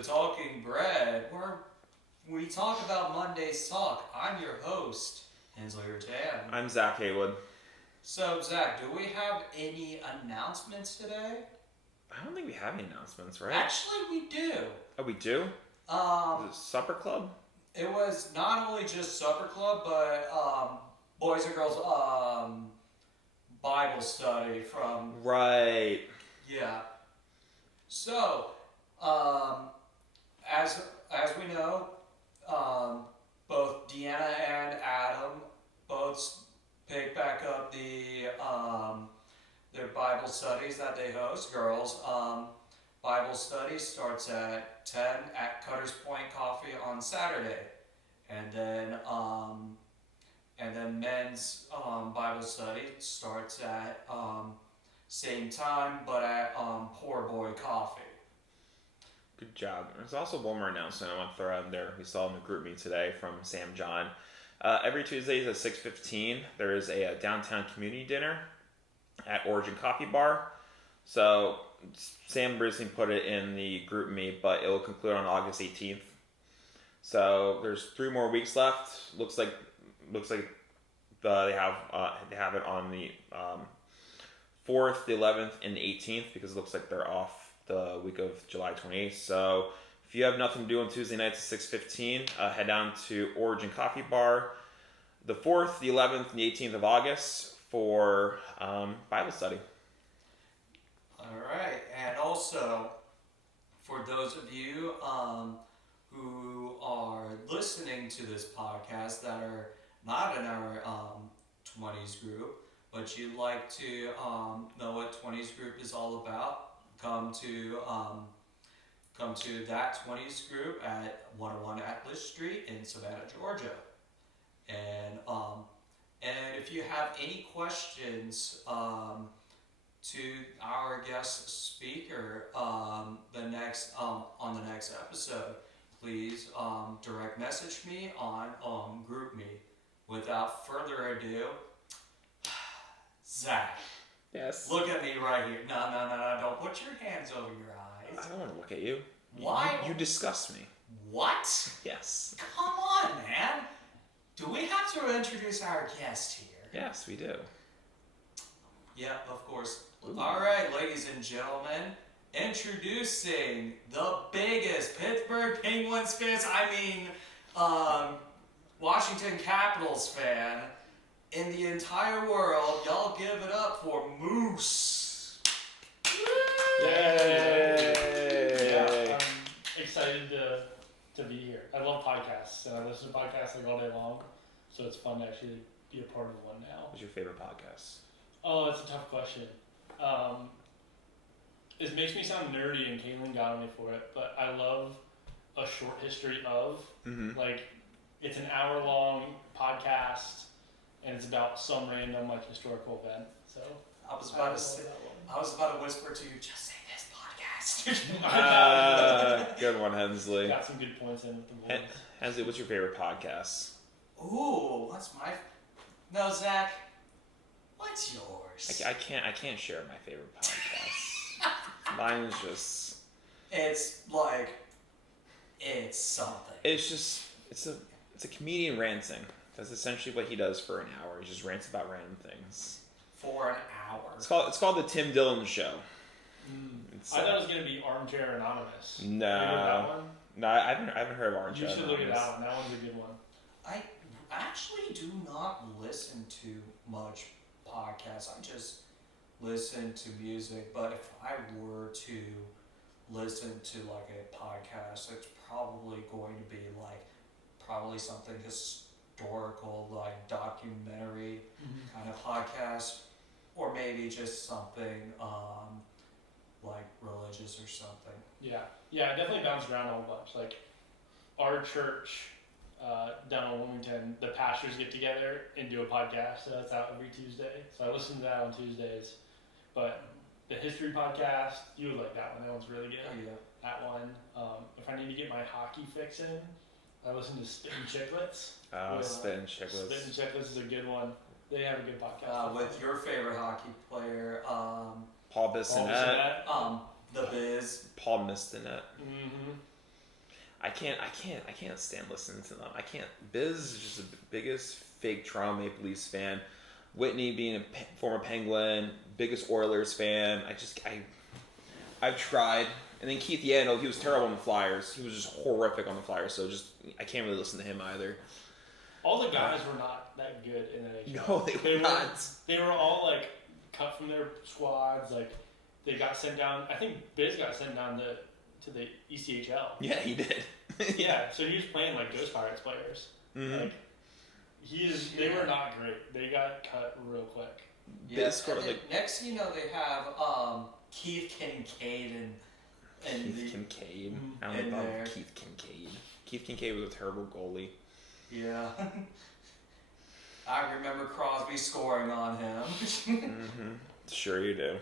to Talking Bread, where we talk about Monday's talk. I'm your host, Hensley Rattan. I'm Zach Haywood. So, Zach, do we have any announcements today? I don't think we have any announcements, right? Actually, we do. Oh, we do? Is it Supper Club? It was not only just Supper Club, but Boys and Girls Bible study from... Right. Yeah. So, as we know, both Deanna and Adam both pick back up their Bible studies that they host. Girls, Bible study starts at 10 at Cutters Point Coffee on Saturday, and then men's Bible study starts at same time, but at Poor Boy Coffee. Good job. There's also one more announcement I want to throw out there. We saw in the group meet today from Sam John. Every Tuesdays at 6:15, there is a downtown community dinner at Origin Coffee Bar. So Sam recently put it in the group meet, but it will conclude on August 18th. So there's 3 more weeks left. Looks like they have it on the 4th, the 11th, and the 18th because it looks like they're off the week of July 28th. So if you have nothing to do on Tuesday nights at 6:15, head down to Origin Coffee Bar the 4th, the 11th, and the 18th of August for Bible study. All right, and also for those of you who are listening to this podcast that are not in our 20s group, but you'd like to know what 20s group is all about, come to that 20s group at 101 Atlas Street in Savannah, Georgia. And if you have any questions to our guest speaker on the next episode, please direct message me on GroupMe. Without further ado, Zach. Yes. Look at me right here. No. Don't put your hands over your eyes. I don't want to look at you. Why? You disgust me. What? Yes. Come on, man. Do we have to introduce our guest here? Yes, we do. Yeah, of course. Ooh. All right, ladies and gentlemen, introducing the biggest Pittsburgh Penguins fans, Washington Capitals fan in the entire world. Y'all give it up for Moose. Yay! Yeah, I'm excited to be here. I love podcasts, and I listen to podcasts like all day long, so it's fun to actually be a part of one now. What's your favorite podcast? Oh, that's a tough question. It makes me sound nerdy, and Caitlin got on me for it, but I love A Short History Of. Mm-hmm. Like, it's an hour-long podcast, and it's about some random historical event. So I was about to whisper to you, just say this podcast. Good one, Hensley. Got some good points in with the boys. Hensley, what's your favorite podcast? Ooh, what's my... No, Zach, what's yours? I can't share my favorite podcast. Mine is just... It's something. It's a comedian ranting. That's essentially what he does for an hour. He just rants about random things. For an hour. It's called the Tim Dillon Show. I thought it was going to be Armchair Anonymous. No. Have you heard that one? No, I haven't heard of Armchair You should Anonymous. look at that one. That one's a good one. I actually do not listen to much podcasts. I just listen to music. But if I were to listen to a podcast, it's probably going to be something historical, documentary kind of podcast, or maybe just something religious or something. Yeah, I definitely bounced around a whole bunch. Our church down in Wilmington, the pastors get together and do a podcast, so that's out every Tuesday. So I listen to that on Tuesdays. But the history podcast, you would like that one. That one's really good. Yeah. That one. If I need to get my hockey fix in, I listen to Spittin' Chicklets. Spittin' Chicklets. Spittin' Chicklets is a good one. They have a good podcast. With your favorite hockey player, Paul Bissonnette. The Biz. Paul Mistinet. Mm-hmm. I can't stand listening to them. I can't. Biz is just the biggest fake Toronto Maple Leafs fan. Whitney being a former Penguin, biggest Oilers fan. I've tried. And then Keith Yandel, he was terrible on the Flyers. He was just horrific on the Flyers. So I can't really listen to him either. All the guys were not that good in the NHL. No, they were not. They were all like cut from their squads. Like they got sent down. I think Biz got sent down to the ECHL. Yeah, he did. Yeah, so he was playing like Ghost Pirates players. Mm-hmm. Like they were not great. They got cut real quick. Yeah, Biz scored, and then like- next thing you know, they have Keith Kincaid and Keith Kincaid. Mhm. I don't In know there. about Keith Kincaid. Keith Kincaid was a terrible goalie. yeah. I remember Crosby scoring on him. Mm-hmm. Sure you do.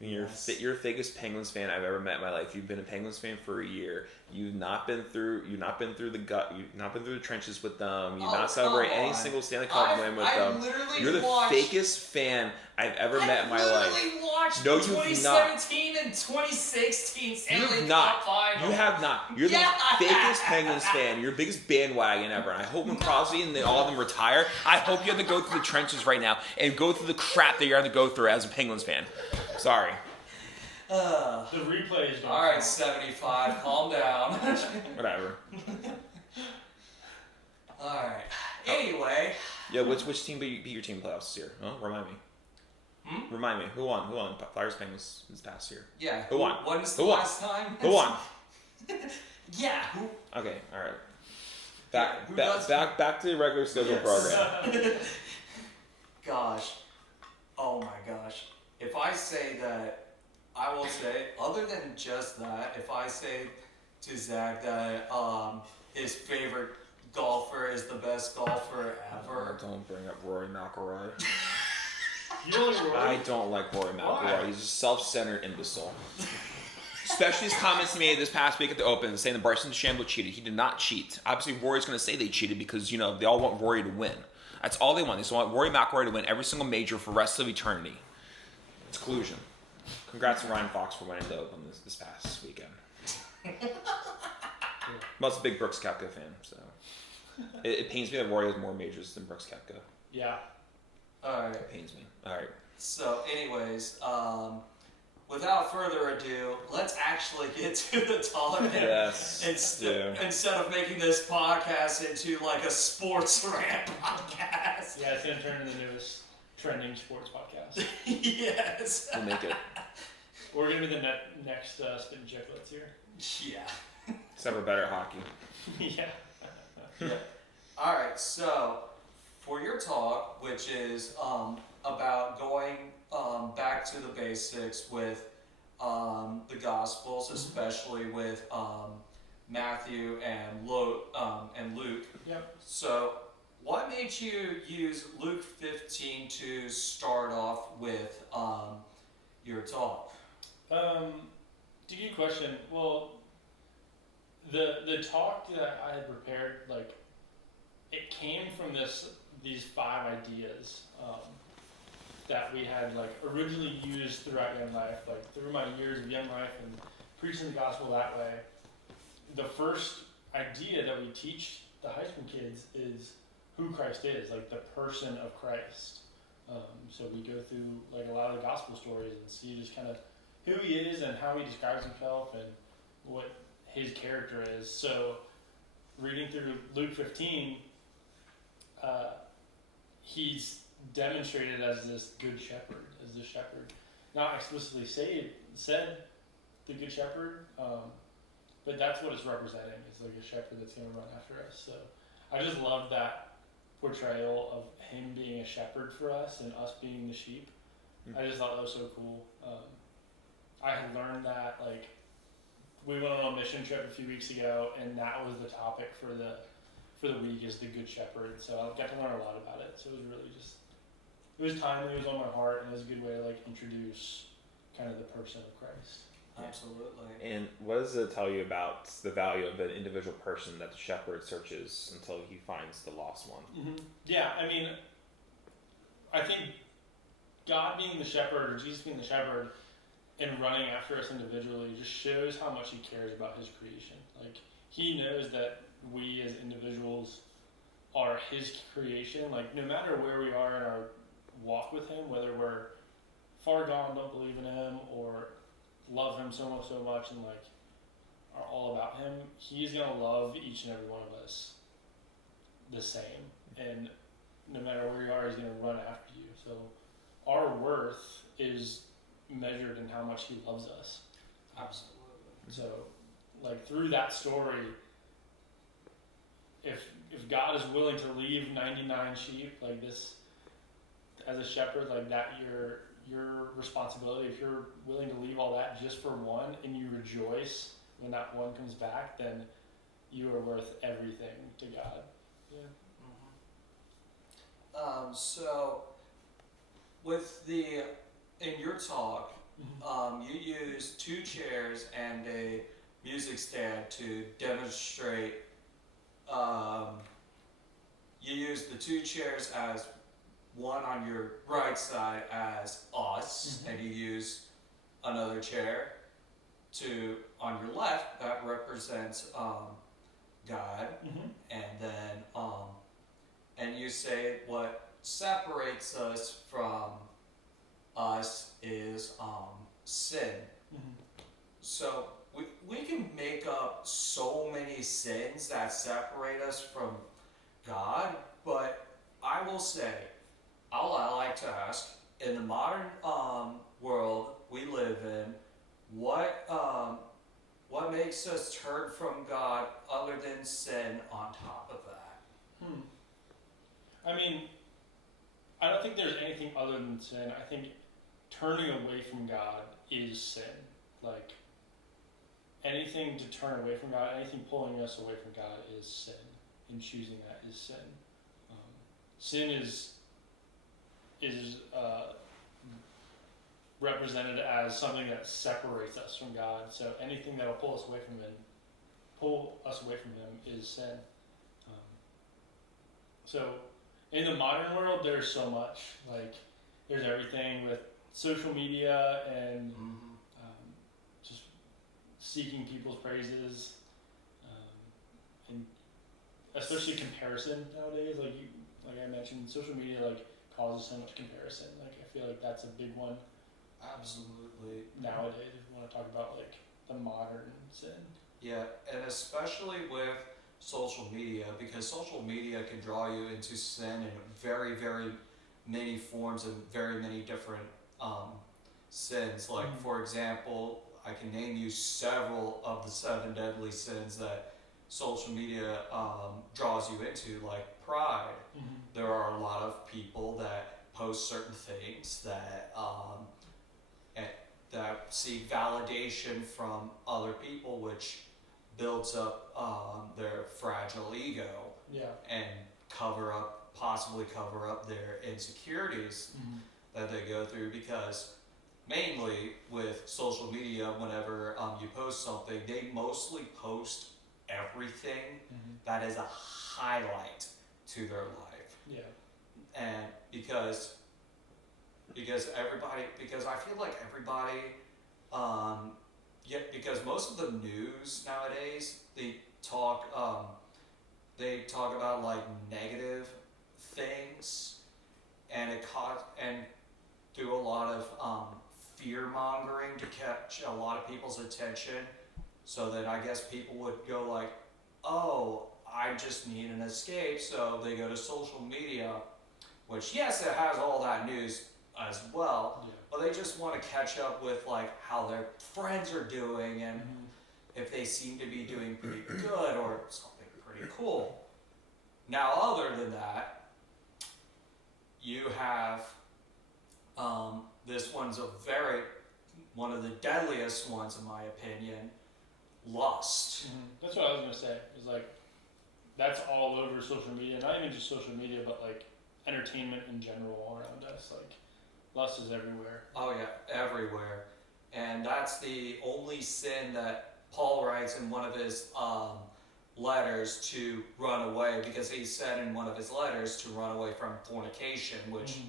You're Yes. you're the biggest Penguins fan I've ever met in my life. You've been a Penguins fan for a year. You've not been through the gut. You've not been through the trenches with them. You've Oh, not celebrated come any on. single Stanley Cup win with I them. literally You're the watched, fakest fan I've ever met in my life. I literally watched No, the you've not. 2017 and 2016 You Stanley have Cup not. final. You have not. You're Yeah. the fakest Penguins fan. You're the biggest bandwagon ever. And I hope when Crosby and all of them retire, I hope you have to go through the trenches right now and go through the crap that you're having to go through as a Penguins fan. Sorry. The replays don't All right, count. 75, calm down. Whatever. All right. Anyway, Yeah, which team beat your team in playoffs this year? Oh, remind me. Remind me. Who won? Who won? Flyers Penguins this past year. yeah. Who won? When's the Who won? last time? Who won? Yeah. Who? Okay, all right. Yeah, who does- Back to the regular schedule program. Gosh. Oh my gosh. If I say that, I will say, other than just that, if I say to Zach that his favorite golfer is the best golfer ever. Don't bring up Rory McIlroy. You don't like Rory? I don't like Rory McIlroy. Why? He's a self-centered imbecile. Especially his comments he made this past week at the Open saying that Bryson DeChambeau cheated. He did not cheat. Obviously, Rory's going to say they cheated because, they all want Rory to win. That's all they want. They just want Rory McIlroy to win every single major for the rest of eternity. It's collusion. Congrats to Ryan Fox for winning the Open this past weekend. I'm also a big Brooks Koepka fan, so it pains me that Rory has more majors than Brooks Koepka. Yeah. All right. It pains me. All right. So, anyways, without further ado, let's actually get to the topic. Yes. Instead of making this podcast into like a sports rant podcast. Yeah, it's going to turn into the newest trending sports podcast. Yes. We'll make it. We're going to be the next Spittin' Chicklets here. Yeah. Except for better hockey. Yeah. All right. So, for your talk, which is about going back to the basics with the Gospels, especially with Matthew and Luke. Yep. So, what made you use Luke 15 to start off with your talk? To give you a question, well, the talk that I had prepared, like, it came from these 5 ideas that we had like originally used throughout Young Life, like through my years of Young Life and preaching the gospel that way. The first idea that we teach the high school kids is who Christ is, like the person of Christ. So we go through like a lot of the gospel stories and see just kind of who he is and how he describes himself and what his character is. So reading through Luke 15, he's demonstrated as this good shepherd, as the shepherd. Not explicitly said the good shepherd, but that's what it's representing. It's like a shepherd that's going to run after us. So I just love that portrayal of him being a shepherd for us and us being the sheep. I just thought that was so cool. I had learned that, like, we went on a mission trip a few weeks ago, and that was the topic for the week, is the good shepherd. So I got to learn a lot about it. So it was really just, it was timely, it was on my heart, and it was a good way to like introduce kind of the person of Christ. Absolutely. And what does it tell you about the value of an individual person that the shepherd searches until he finds the lost one? Mm-hmm. Yeah, I mean, I think God being the shepherd, or Jesus being the shepherd, and running after us individually just shows how much he cares about his creation. Like, he knows that we as individuals are his creation. Like, no matter where we are in our walk with him, whether we're far gone, don't believe in him, or love him so much and like are all about him, he's gonna love each and every one of us the same. And no matter where you are, he's gonna run after you. So our worth is measured in how much he loves us. Absolutely. So, like, through that story, if God is willing to leave 99 sheep like this as a shepherd, like that, your responsibility, if you're willing to leave all that just for one and you rejoice when that one comes back, then you are worth everything to God. Yeah. So in your talk, you used 2 chairs and a music stand to demonstrate. You used the 2 chairs as one on your right side as us, and you used another chair on your left that represents God, and then and you say what separates us from us is sin. So we can make up so many sins that separate us from God, but I will say, I like to ask, in the modern world we live in, what makes us turn from God other than sin on top of that? I mean, I don't think there's anything other than sin. I think turning away from God is sin. Like, anything to turn away from God, anything pulling us away from God is sin, and choosing that is sin. Sin is represented as something that separates us from God. So anything that will pull us away from Him is sin. So in the modern world, there's so much. Like, there's everything with social media and just seeking people's praises, and especially comparison nowadays. Like I mentioned, social media causes so much comparison. Like, I feel like that's a big one. Absolutely. Nowadays, if you want to talk about the modern sin. Yeah, and especially with social media, because social media can draw you into sin in very, very many forms and very many different sins. Like, for example, I can name you several of the 7 deadly sins that social media draws you into, like pride. There are a lot of people that post certain things that that seek validation from other people, which builds up their fragile ego, and possibly cover up their insecurities that they go through, because mainly with social media, whenever you post something, they mostly post everything that is a highlight to their life. And because I feel like everybody, because most of the news nowadays, they talk about like negative things, and and do a lot of fear mongering to catch a lot of people's attention. So then I guess people would go like, oh, I just need an escape, so they go to social media, which, yes, it has all that news as well, but they just want to catch up with like how their friends are doing, and if they seem to be doing pretty good or something pretty cool. Now, other than that, you have this one's one of the deadliest ones in my opinion, lust. That's what I was gonna say. It's like, that's all over social media. Not even just social media, but like entertainment in general all around us. Like, lust is everywhere. Oh yeah, everywhere. And that's the only sin that Paul writes in one of his letters to run away, because he said in one of his letters to run away from fornication, which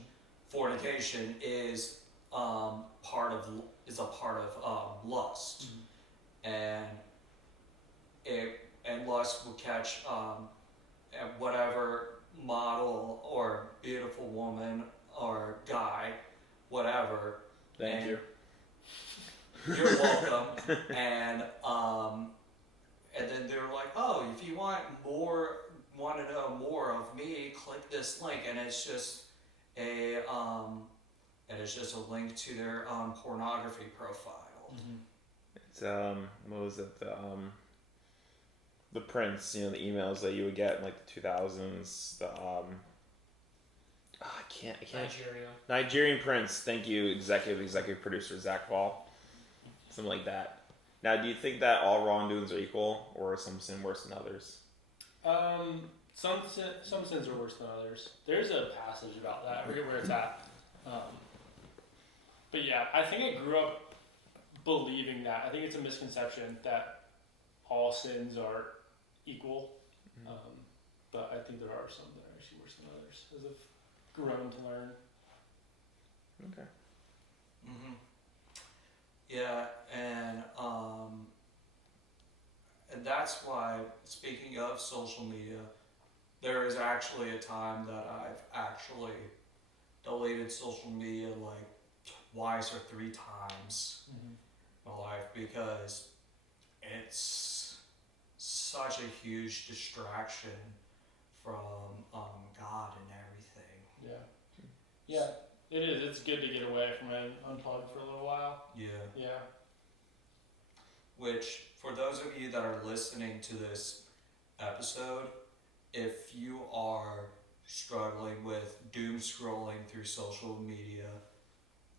fornication is a part of lust. And and lust will catch whatever model or beautiful woman or guy, whatever. Thank and you. You're welcome. And then they're like, oh, if you want to know more of me, click this link, and it's just a link to their pornography profile. Mm-hmm. It's what was it, the Prince, the emails that you would get in like the 2000s, I can't Nigerian Prince. Thank you, executive producer Zach Paul, something like that. Now, do you think that all wrongdoings are equal, or some sin worse than others? Some sins are worse than others. There's a passage about that. I forget where it's at. But yeah, I think I grew up believing that. I think it's a misconception that all sins are equal. But I think there are some that are actually worse than others, as I've grown to learn. Okay. Mm-hmm. Yeah, and that's why, speaking of social media, there is actually a time that I've actually deleted social media like twice or 3 times in my life, because it's such a huge distraction from God and everything. Yeah, it is. It's good to get away from it, unplug for a little while. Yeah. Which, for those of you that are listening to this episode, if you are struggling with doom scrolling through social media,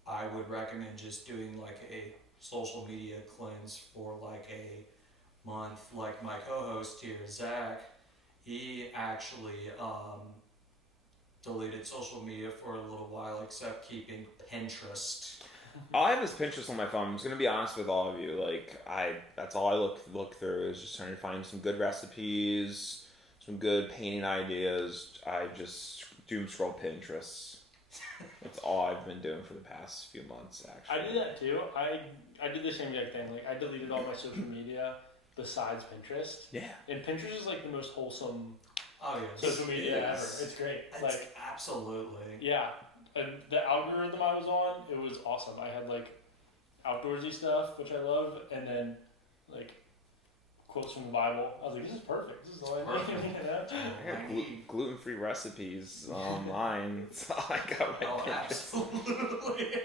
I would recommend just doing like a social media cleanse for like a month. Like my co-host here, Zach, he actually deleted social media for a little while, except keeping Pinterest. I have this Pinterest on my phone. I'm just gonna be honest with all of you. That's all I look through is just trying to find some good recipes, some good painting ideas. I just doom scroll Pinterest. That's all I've been doing for the past few months, actually. I do that too. I did the same exact thing. Like, I deleted all my social media besides Pinterest. Yeah. And Pinterest is like the most wholesome social Yes, media ever. It's great. It's absolutely. Yeah. And the algorithm I was on, it was awesome. I had like outdoorsy stuff, which I love, and then like quotes from the Bible. I was like, this is perfect. This is all I need. I got gluten-free recipes online. So I got my Pinterest. Absolutely.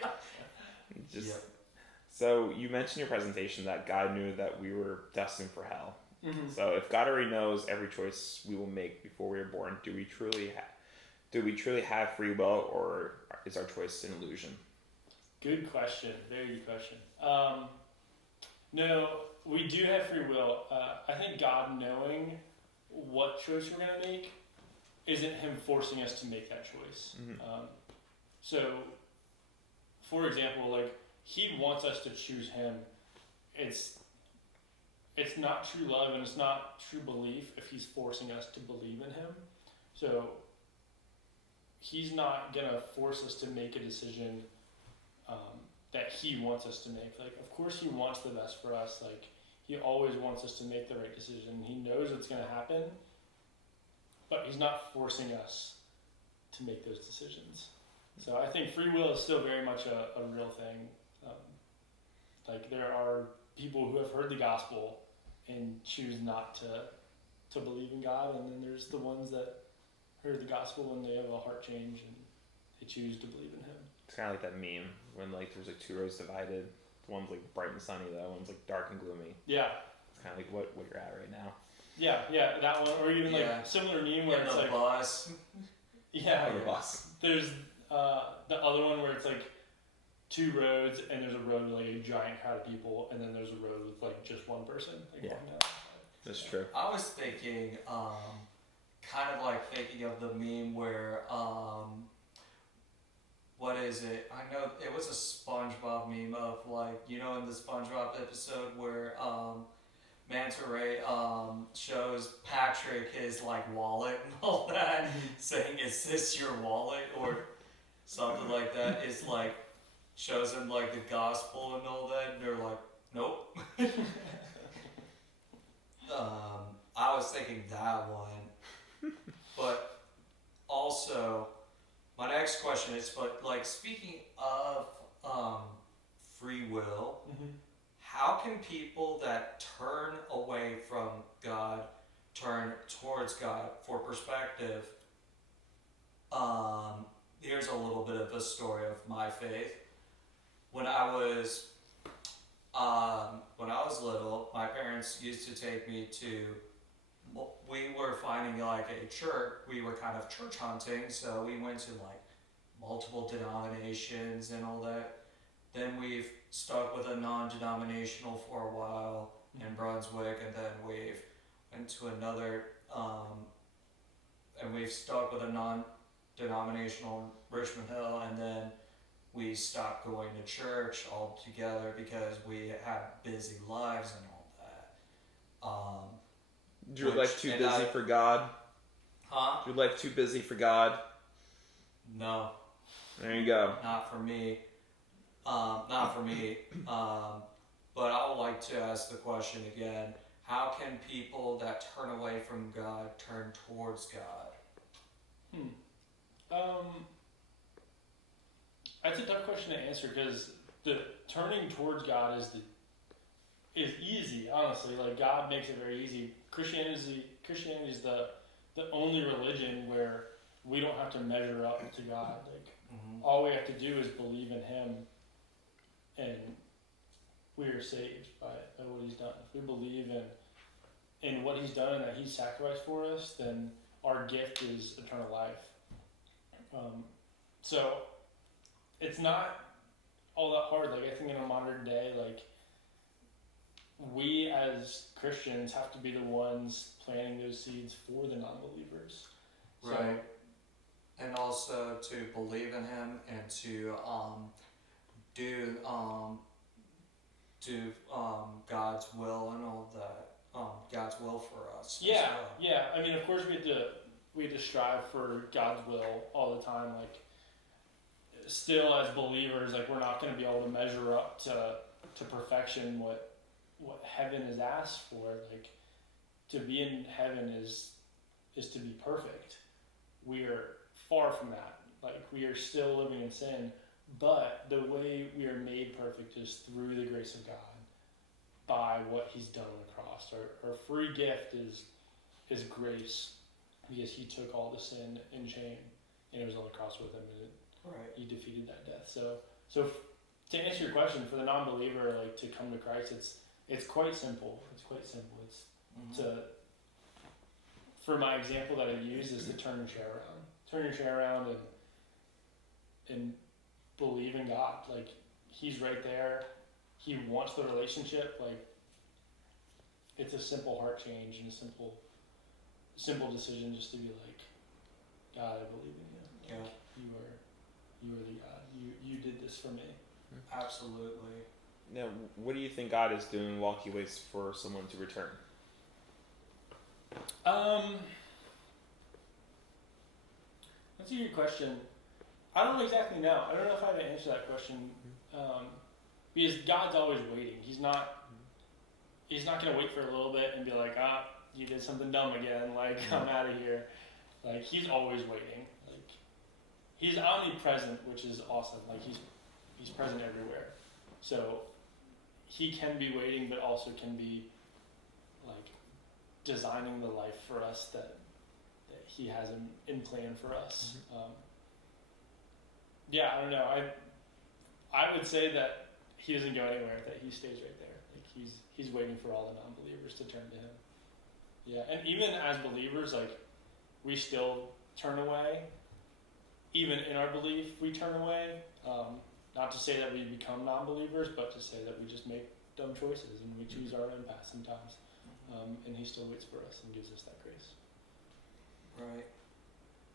So you mentioned in your presentation that God knew that we were destined for hell. Mm-hmm. So if God already knows every choice we will make before we are born, do we truly have free will, or is our choice an illusion? Good question. Very good question. No, we do have free will. I think God knowing what choice we're going to make isn't Him forcing us to make that choice. Mm-hmm. So, for example, like, He wants us to choose Him. It's not true love and it's not true belief if He's forcing us to believe in Him. So He's not gonna force us to make a decision that He wants us to make. Like, of course He wants the best for us. Like, He always wants us to make the right decision. He knows it's gonna happen, but He's not forcing us to make those decisions. So I think free will is still very much a real thing. Like, there are people who have heard the gospel and choose not to believe in God, and then there's the ones that heard the gospel and they have a heart change and they choose to believe in Him. It's kind of like that meme when like there's like 2 roads divided. One's like bright and sunny, the other one's like dark and gloomy. Yeah. It's kind of like what you're at right now. Yeah, that one, or even like similar meme where it's like bus. Yeah, the bus. There's the other one where it's like 2 roads and there's a road with like a giant crowd of people, and then there's a road with like just one person. Like, walking down. That's true. I was thinking, kind of like thinking of the meme where, what is it? I know it was a SpongeBob meme of like, in the SpongeBob episode where Manta Ray shows Patrick his like wallet and all that, saying, "Is this your wallet?" or something like that. It's like shows him like the gospel and all that, and they're like, "Nope." taking that one. But also, my next question is, but like speaking of free will, how can people that turn away from God turn towards God? For perspective, here's a little bit of a story of my faith. When I was little, my parents used to take me to. We were finding like a church. We were kind of church hunting, so we went to like multiple denominations and all that. Then we've stuck with a non-denominational for a while in Brunswick, and then we've went to another, and we've stuck with a non-denominational in Richmond Hill, and then we stopped going to church altogether because we had busy lives and all that. Your life too busy for God? Huh? Your life too busy for God? No. There you go. Not for me. Not for me. But I would like to ask the question again. How can people that turn away from God turn towards God? That's a tough question to answer because the turning towards God is easy, honestly. Like, God makes it very easy. Christianity is the only religion where we don't have to measure up to God. Like, all we have to do is believe in Him, and we are saved by what He's done. If we believe in what He's done and that He sacrificed for us, then our gift is eternal life. So it's not all that hard. Like, I think in a modern day, like, we as Christians have to be the ones planting those seeds for the non-believers. Right. And also to believe in Him and to do God's will and all that. God's will for us. Yeah, as well. yeah. I mean, of course, we have to strive for God's will all the time. Like, still as believers, like, we're not going to be able to measure up to perfection what heaven is asked for. Like, to be in heaven is to be perfect. We are far from that. Like, we are still living in sin, but the way we are made perfect is through the grace of God by what He's done on the cross. Our free gift is grace because He took all the sin and shame and it was on the cross with Him, and He defeated that death. So to answer your question, for the non-believer, like, to come to Christ, it's quite simple. It's for my example that I use is to turn your chair around. Turn your chair around and believe in God. Like, He's right there. He wants the relationship. Like, it's a simple heart change and a simple decision just to be like, God, I believe in You. Like, You are the God. You did this for me. Absolutely. Now, what do you think God is doing while He waits for someone to return? That's a good question. I don't exactly know. I don't know if I have to answer that question. Because God's always waiting. He's not going to wait for a little bit and be like, you did something dumb again. Like, I'm out of here. Like, He's always waiting. Like, He's omnipresent, which is awesome. Like, He's present everywhere. So He can be waiting, but also can be, like, designing the life for us that He has in plan for us. Yeah, I don't know. I would say that He doesn't go anywhere, that He stays right there. Like, He's waiting for all the non-believers to turn to Him. Yeah, and even as believers, like, we still turn away. Even in our belief, we turn away. Not to say that we become non-believers, but to say that we just make dumb choices and we choose our own path sometimes. And He still waits for us and gives us that grace. Right.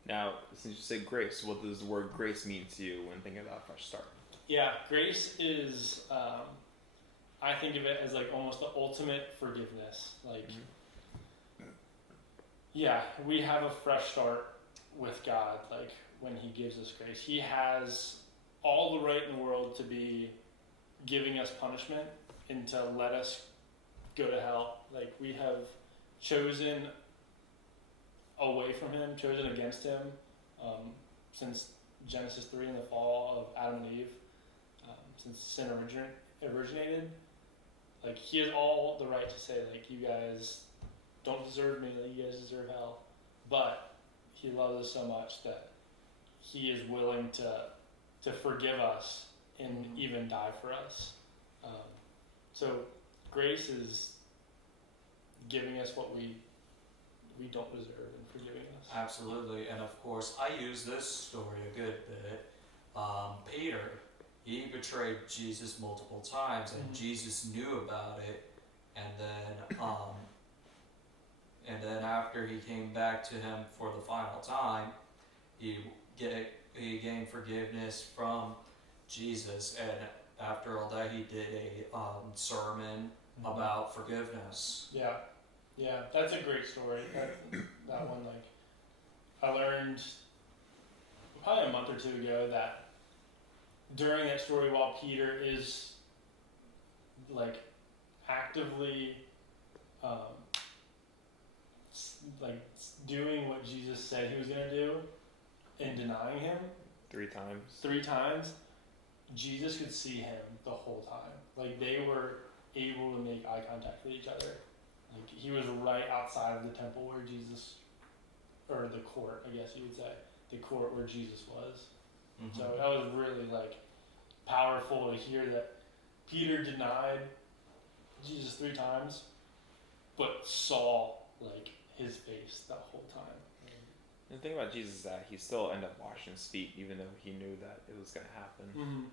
Now, since you said grace, what does the word grace mean to you when thinking about Fresh Start? Yeah, grace is, I think of it as like almost the ultimate forgiveness. Like, yeah, we have a fresh start with God, like, when He gives us grace. He has all the right in the world to be giving us punishment and to let us go to hell. Like, we have chosen away from him, chosen against him, since Genesis 3 and the fall of Adam and Eve, since sin originated. Like, he has all the right to say, like, you guys don't deserve me, like, you guys deserve hell. But he loves us so much that he is willing to forgive us and even die for us. So grace is giving us what we don't deserve and forgiving us. Absolutely, and of course, I use this story a good bit. Peter, he betrayed Jesus multiple times, and Jesus knew about it. And then after he came back to him for the final time, he gained forgiveness from Jesus, and after all that, he did a sermon about forgiveness. Yeah, that's a great story. That one, like, I learned probably a month or two ago that during that story, while Peter is like actively doing what Jesus said he was going to do and denying him 3 times. 3 times, Jesus could see him the whole time. Like, they were able to make eye contact with each other. Like, he was right outside of the temple where Jesus, or the court, I guess you would say, the court where Jesus was. Mm-hmm. So that was really, like, powerful to hear that Peter denied Jesus 3 times, but saw, like, his face the whole time. And the thing about Jesus is that he still ended up washing his feet, even though he knew that it was going to happen. Mm-hmm.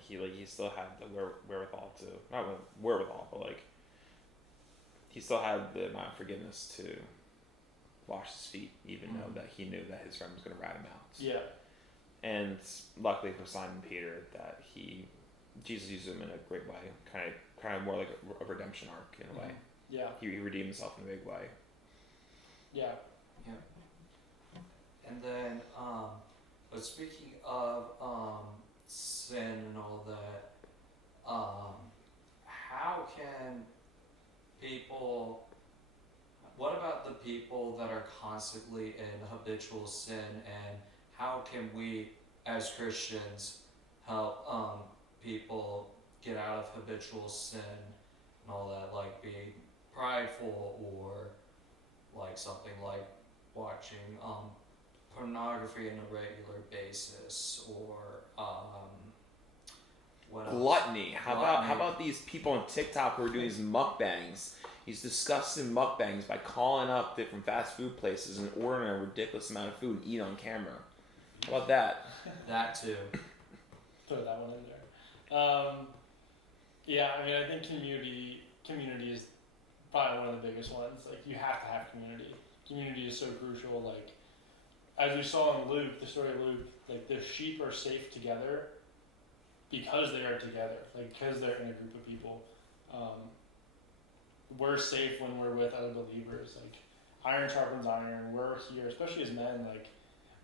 He still had the wherewithal to, not wherewithal, but like, he still had the amount of forgiveness to wash his feet, even though that he knew that his friend was going to rat him out. Yeah. And luckily for Simon Peter, that Jesus used him in a great way, kind of more like a redemption arc in a way. Yeah. He redeemed himself in a big way. Yeah. Yeah. And then, but speaking of sin and all that, how can people? What about the people that are constantly in habitual sin, and how can we, as Christians, help people get out of habitual sin and all that, like being prideful or like something like watching pornography on a regular basis, or what else? Gluttony. How about these people on TikTok who are doing these mukbangs? These disgusting mukbangs by calling up different fast food places and ordering a ridiculous amount of food and eat on camera. How about that? That too. Throw that one in there. Yeah, I mean, I think community is probably one of the biggest ones. Like, you have to have community. Community is so crucial. Like, as we saw in Luke, the story of Luke, like, the sheep are safe together because they are together, like, because they're in a group of people. We're safe when we're with other believers. Like, iron sharpens iron. We're here, especially as men, like,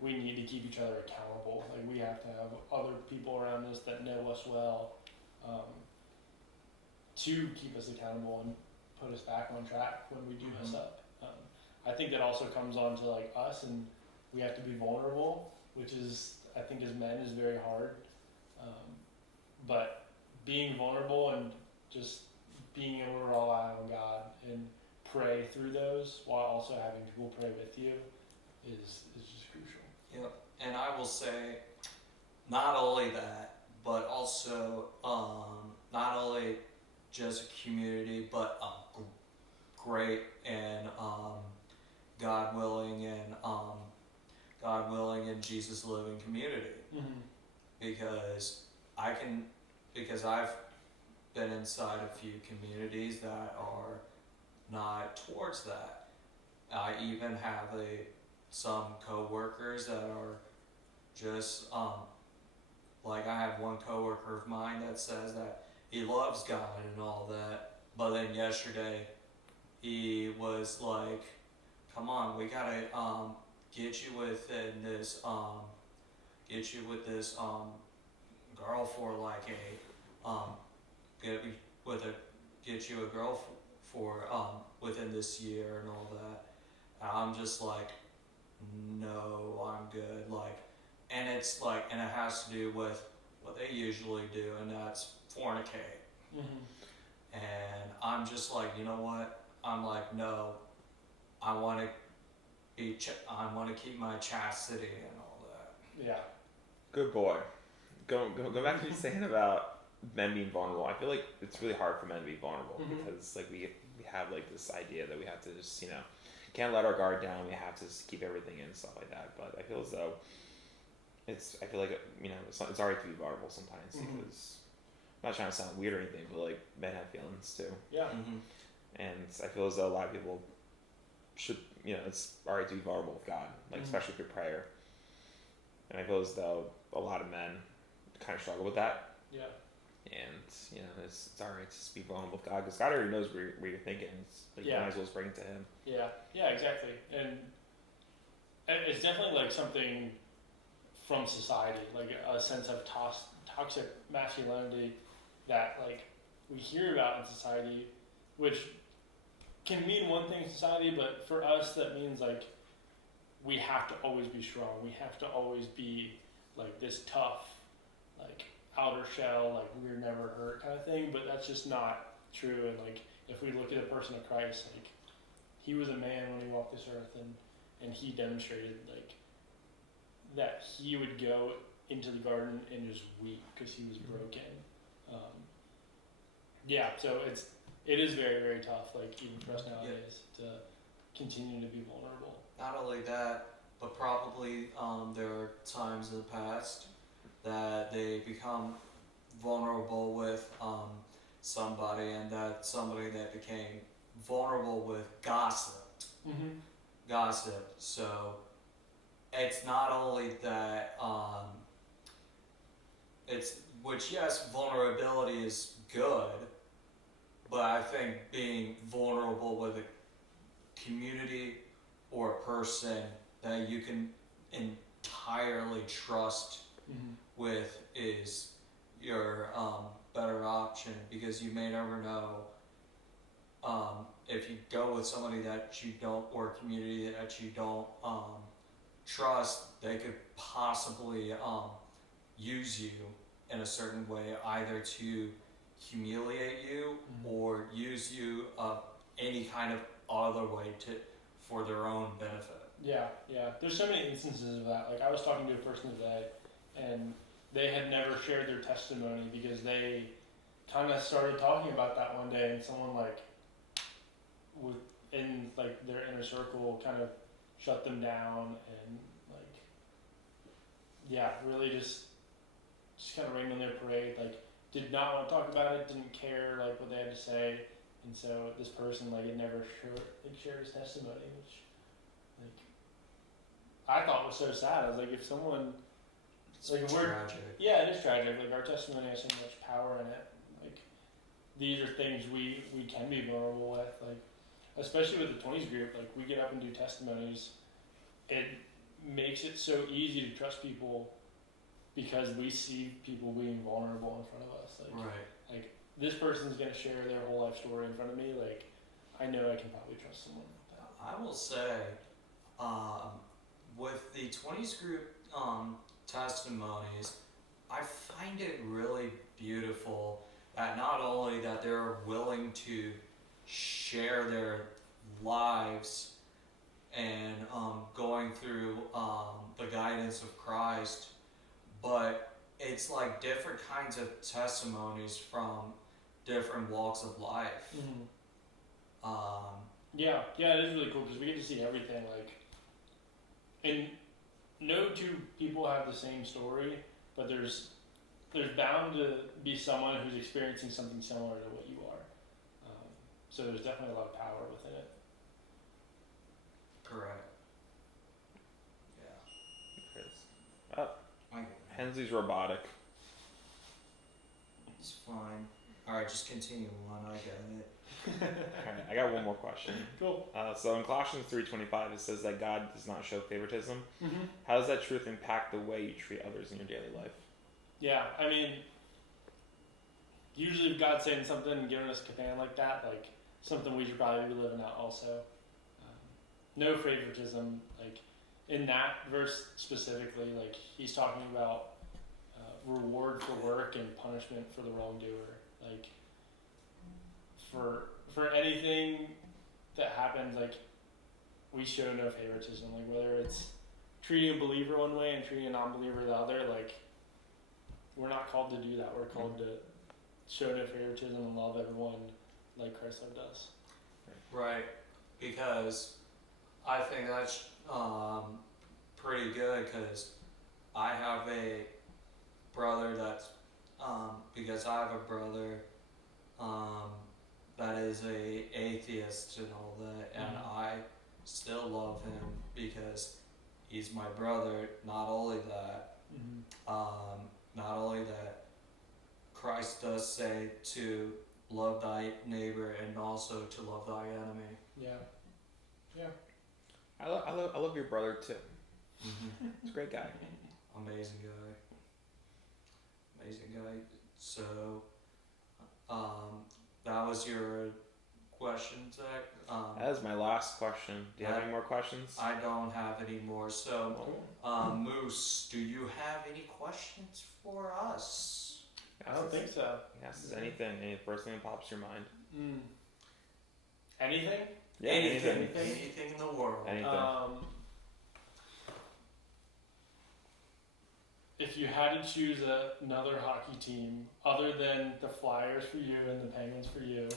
we need to keep each other accountable. Like, we have to have other people around us that know us well, to keep us accountable and put us back on track when we do mess up. I think that also comes on to, like, us, and we have to be vulnerable, which is, I think, as men is very hard. But being vulnerable and just being able to rely on God and pray through those while also having people pray with you is just crucial. Yep. And I will say, not only that, but also not only just a community, but a great and God willing and Jesus living community. Because I've been inside a few communities that are not towards that. I even have some coworkers that are just like, I have one coworker of mine that says that he loves God and all that, but then yesterday he was like, "Come on, we gotta get you with this girl for like get you a girl for within this year and all that." And I'm just like, no, I'm good. Like, and it's like, and it has to do with what they usually do, and that's fornicate. Mm-hmm. And I'm just like, you know what? I'm like, no, I want to I want to keep my chastity and all that. Yeah. Good boy. Go back to what you're saying about men being vulnerable. I feel like it's really hard for men to be vulnerable Mhm. because like we have like this idea that we have to just can't let our guard down. We have to just keep everything in and stuff like that. But I feel as though I feel like it's alright to be vulnerable sometimes Mhm. because I'm not trying to sound weird or anything, but like men have feelings too, Yeah. Mm-hmm. and I feel as though a lot of people should it's alright to be vulnerable with God, like Mhm. especially through prayer. And I feel as though a lot of men kind of struggle with that. Yeah. And it's alright to just be vulnerable with God because God already knows where you're thinking. It's like you Yeah. might as well just bring it to Him. Yeah. Yeah. Exactly. And it's definitely like something from society, like a sense of toxic masculinity that like we hear about in society, which can mean one thing in society, but for us that means like we have to always be strong. We have to always be like this tough, like outer shell, like we're never hurt kind of thing. But that's just not true. And like if we look at the person of Christ, like he was a man when he walked this earth, and he demonstrated like that he would go into the garden and just weep because he was broken. Yeah, so it is very, very tough, like even for us nowadays, to continue to be vulnerable. Not only that, but probably there are times in the past that they become vulnerable with somebody, and that somebody that became vulnerable with gossip. Mm-hmm. Gossip. So it's not only that which yes, vulnerability is good, but I think being vulnerable with a community or a person that you can entirely trust Mm-hmm. with is your better option, because you may never know if you go with somebody that you don't, or a community that you don't trust, they could possibly use you in a certain way, either to humiliate you Mhm. or use you any kind of other way for their own benefit. Yeah, yeah. There's so many instances of that. Like I was talking to a person today, and they had never shared their testimony because they kind of started talking about that one day, and someone like in like their inner circle kind of shut them down, and like really just kind of rained on their parade. Like did not want to talk about it, didn't care like what they had to say, and so this person like had never shared his testimony, which like I thought was so sad. I was like, if someone It's like tragic. yeah, it is tragic. Like our testimony has so much power in it. Like these are things we can be vulnerable with. Like especially with the 20s group, like we get up and do testimonies. It makes it so easy to trust people because we see people being vulnerable in front of us. Like Right. this person's gonna share their whole life story in front of me. Like I know I can probably trust someone like that. I will say, with the 20s group testimonies, I find it really beautiful that not only that they're willing to share their lives and going through the guidance of Christ, but it's like different kinds of testimonies from different walks of life. Mm-hmm. Um, Yeah, it is really cool because we get to see everything. Like, and no two people have the same story, but there's bound to be someone who's experiencing something similar to what you are. So there's definitely a lot of power within it. correct. Yeah. I, Hensley's robotic. it's fine. Alright, just continue on. I get it. Alright, I got one more question. Cool. So in Colossians 3:25, it says that God does not show favoritism. Mm-hmm. How does that truth impact the way you treat others in your daily life? Yeah, I mean, usually if God's saying something and giving us a command like that, like something we should probably be living out also. No favoritism. Like in that verse specifically, like he's talking about reward for work and punishment for the wrongdoer. Like for anything that happens, like we show no favoritism. Like whether it's treating a believer one way and treating a non-believer the other, like we're not called to do that. We're called to show no favoritism and love everyone like Christ loved us. Right, because I think that's pretty good because I have a brother that's because I have a brother that is a atheist and all that, and I still love him because he's my brother. Not only that, not only that, Christ does say to love thy neighbor and also to love thy enemy. Yeah. I love your brother too. He's a great guy. Amazing guy. So, that was your question, Zach. That was my last question. Do you have any more questions? I don't have any more. So, Moose, do you have any questions for us? I don't think so. Yes, anything. Any first thing that pops your mind? Anything? Yeah, anything in the world. Anything. If you had to choose another hockey team other than the Flyers for you and the Penguins for you,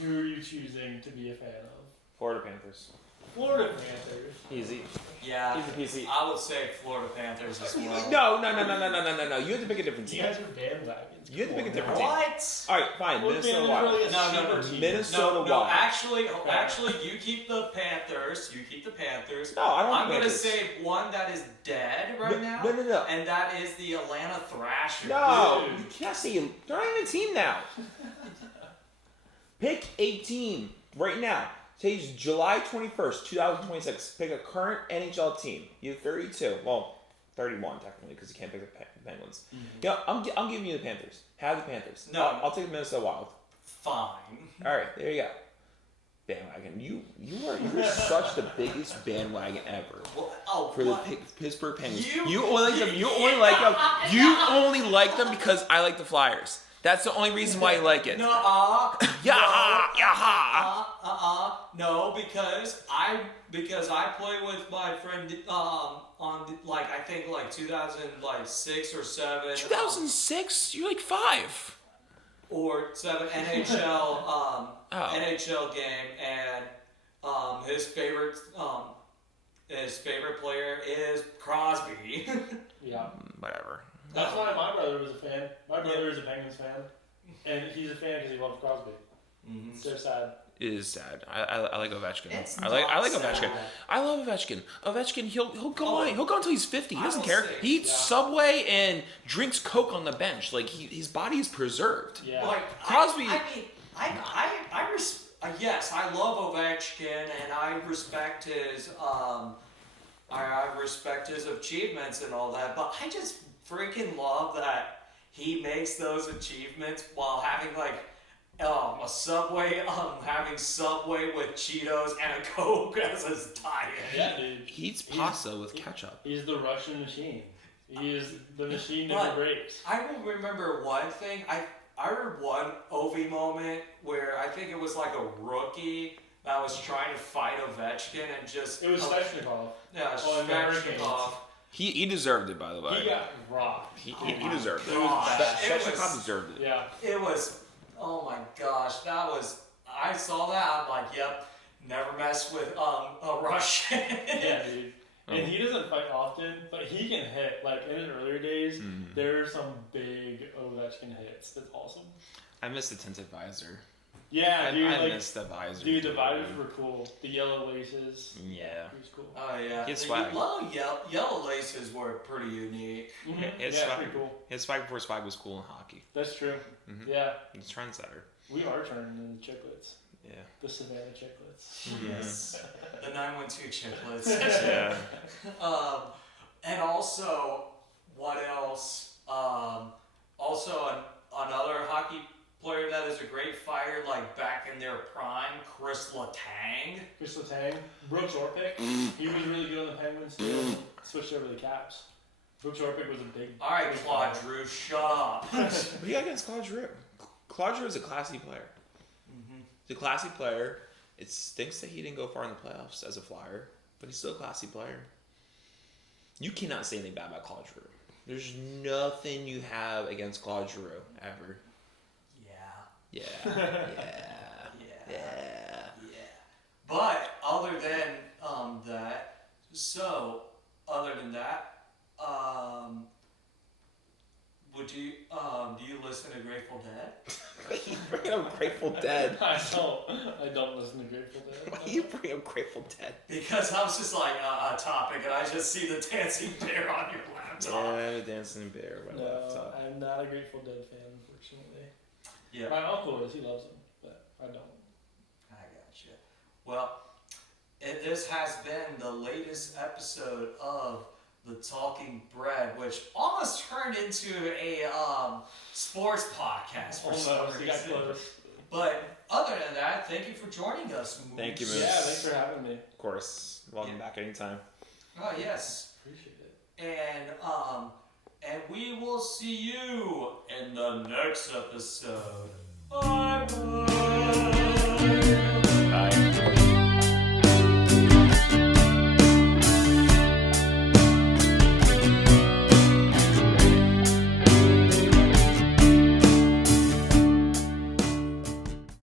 who are you choosing to be a fan of? Florida Panthers. Florida Panthers. Easy. Yeah, Easy. I would say Florida Panthers as well. No. You have to pick a different You team. guys are bandwagons. You have to pick a different team. What? All right, fine. Well, Minnesota Panthers Wild. really a No. super team. Minnesota No, Wild. actually, you keep the Panthers. No, I don't. I'm think gonna Panthers. say one that is dead right now. No. And that is the Atlanta Thrashers. No, Dude. you can't say they're not even a team now. Pick a team right now. Today's July 21st, 2026. Pick a current NHL team. You have 32. Well, 31 technically because you can't pick the Penguins. Yeah, I'm giving you the Panthers. Have the Panthers. No. I'll take the Minnesota Wild. Fine. All right, there you go. Bandwagon. You're such the biggest bandwagon ever. For the Pittsburgh Penguins. You only like them. You only like them. You only like them because I like the Flyers. That's the only reason why you like it. No, no, because I play with my friend on like I think like 2006 or 7. 2006? You're like 5. Or 7 NHL game, and his favorite player is Crosby. Yeah. Whatever. That's why my brother was a fan. My brother is a Penguins fan. And he's a fan because he loves Crosby. It's so sad. It is sad. I like Ovechkin. It's I like not Ovechkin. sad. I love Ovechkin. Ovechkin, he'll go on. He'll go until he's 50. He I doesn't will care. say, He eats Subway and drinks Coke on the bench. Like his body is preserved. Yeah. Like Crosby- Yes, I love Ovechkin, and I respect his achievements and all that. But I just freaking love that he makes those achievements while having like a Subway, having Subway with Cheetos and a Coke as his diet. Yeah, dude. He eats pasta with ketchup. He's the Russian machine. He is the machine But- never breaks. I will remember one thing. I remember one Ovi moment where I think it was like a rookie that was trying to fight Ovechkin and just... It was Svechnikov. Yeah, on the Hurricanes. Svechnikov. He deserved it, by the way. He got rocked. He my deserved it. gosh. Svechnikov deserved it. Yeah. It was... Oh my gosh, that was... I saw that, I'm like, yep, never mess with a Russian. Yeah, dude. And he doesn't fight often, but he can hit. Like in his earlier days, there are some big Ovechkin hits. That's awesome. I missed the tinted visor. Yeah, dude. I like, missed the visor. dude, the visors were cool. The yellow laces. Yeah. He was cool. Oh yeah, His the swag. yellow laces were pretty unique. Mm-hmm. His Yeah, swag. pretty cool. His swag before swag was cool in hockey. That's true. Mhm. Yeah, He's a trendsetter. we are turning into chiclets. Yeah. The Savannah chiclets. Yes, the 912 chiclets. Yeah. And also, what else? Also, another hockey player that is a great fighter, like back in their prime, Chris Letang. Chris Letang, Brooks Orpik. He was really good on the Penguins too. Switched over to the Caps. Brooks Orpik was a big. All right, big Claude player. Drew, shut up. What do you got against Claude Giroux? Claude Giroux is a classy player. He's a classy player. It stinks that he didn't go far in the playoffs as a Flyer, but he's still a classy player. You cannot say anything bad about Claude Giroux. There's nothing you have against Claude Giroux ever. Yeah. Yeah. But other than that, would you do you listen to Grateful Dead? Why you bring up Grateful Dead? I don't listen to Grateful Dead. Why you bring up Grateful Dead? Because I was just like a topic, and I just see the dancing bear on your laptop. Yeah, Dancing Bear. No, I'm not a Grateful Dead fan, unfortunately. Yeah. My uncle is. He loves them, but I don't. I gotcha. Well, this has been the latest episode of the Talking Bread, which almost turned into a sports podcast for some Almost. You got reason. close. But other than that, thank you for joining us. Moose. Thank you, Moose. Yeah, thanks for having me. Of course. Welcome back anytime. Oh yes. Appreciate it. And we will see you in the next episode. Bye bye.